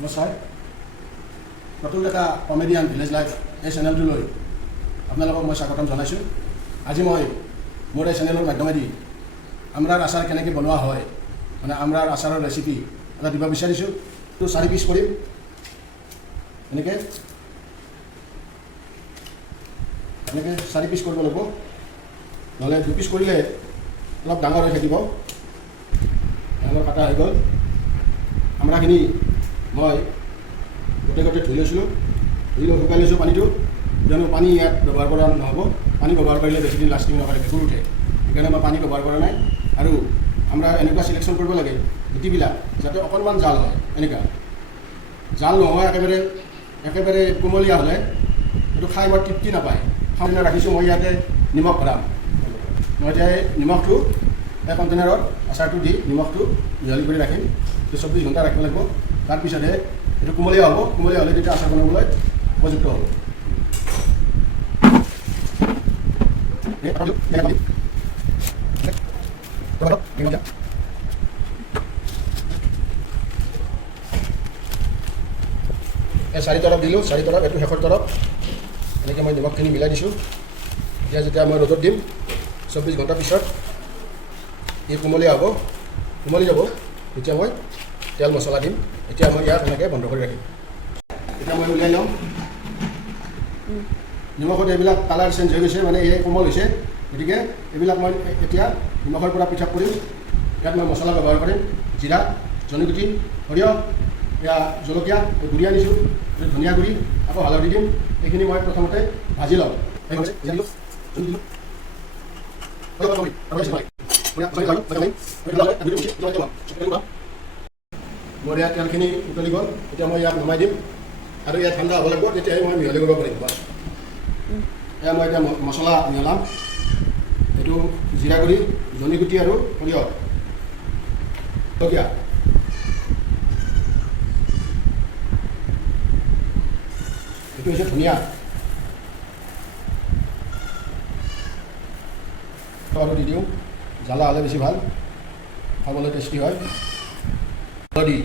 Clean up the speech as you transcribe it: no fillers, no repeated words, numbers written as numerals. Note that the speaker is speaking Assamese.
নমস্কাৰ নতুন এটা কমেডিয়ান ভিলেজ লাইফ এই চেনেলটোলৈ আপোনালোকক মই স্বাগতম জনাইছোঁ। আজি মই মোৰ এই চেনেলৰ মাধ্যমেদি আমৰাৰ আচাৰ কেনেকৈ বনোৱা হয় মানে আমৰাৰ আচাৰৰ ৰেচিপি এটা দিব বিচাৰিছোঁ। তো 4 পিচ কৰিম এনেকৈ 4 পিচ কৰিব লাগিব, নহ'লে 2 পিচ কৰিলে অলপ ডাঙৰ হৈ থাকিব। ডাঙৰ কাটা হৈ গ'ল। আমৰাখিনি মই গোটেই ধুই লৈছিলোঁ, শুকাই লৈছোঁ পানীটো, কিয়নো পানী ইয়াত ব্যৱহাৰ কৰা নহ'ব। পানী ব্যৱহাৰ কৰিলে বেছিদিন লাষ্টিং নকৰে, ভেঁকুৰ উঠে, সেইকাৰণে মই পানী ব্যৱহাৰ কৰা নাই। আৰু আমৰা এনেকুৱা চিলেকশ্যন কৰিব লাগে গুটিবিলাক যাতে অকণমান জাল হয়, এনেকুৱা জাল নহয় একেবাৰে কোমলীয়া হ'লে এইটো খাই মই তৃপ্তি নাপায়। সামনে ৰাখিছোঁ মই ইয়াতে নিমখ ভৰাম। মই এতিয়া নিমখটো এই কণ্টেইনাৰত আচাৰটো দি নিমখটো মিহলি কৰি ৰাখিম। 24 ঘণ্টা ৰাখিব লাগিব। তাৰপিছতহে এইটো কোমলীয়া হ'ব। কোমলীয়া হ'লে তেতিয়া আচাৰ বনাবলৈ উপযুক্ত হ'ব। এই 4 তৰফ দিলোঁ, 4 তৰফ, এইটো শেষৰ তৰফ। এনেকৈ মই নিমখখিনি মিলাই দিছোঁ। এতিয়া যেতিয়া মই ৰ'দত দিম 24 ঘণ্টাৰ পিছত ই কোমলীয়া হ'ব, কোমলি যাব, তেতিয়া মই তেল মছলা দিম। এতিয়া মই ইয়াক এনেকৈ বন্ধ কৰি ৰাখিম। এতিয়া মই উলিয়াই ল'ম। নিমখত এইবিলাক কালাৰ চেঞ্জ হৈ গৈছে, মানে এই কোমল হৈছে, গতিকে এইবিলাক মই এতিয়া নিমখৰ পৰা পৃথক কৰিম। ইয়াত মই মছলা ব্যৱহাৰ কৰিম, জিৰা, জনীগুটি, সৰিয়হ, এয়া জলকীয়া, গুড়ি আনিছোঁ, ধনিয়া গুড়ি, আকৌ হালধি দিম। এইখিনি মই প্ৰথমতে ভাজি ল'ম। মোৰ ইয়াত তেলখিনি উতলি গ'ল। এতিয়া মই ইয়াক নমাই দিম আৰু ইয়াত ঠাণ্ডা হ'ব লাগিব, তেতিয়াহে মই মিহলি কৰিব পাৰিম। এয়া মই এতিয়া মছলা মিহলাম। এইটো জিৰা গুড়ি, জনীগুটি আৰু সৰিয়হ, জলকীয়া, এইটো হৈছে ধনিয়া আৰু দি দিওঁ। জ্বালা হ'লে বেছি ভাল, খাবলৈ টেষ্টি হয়। হালধি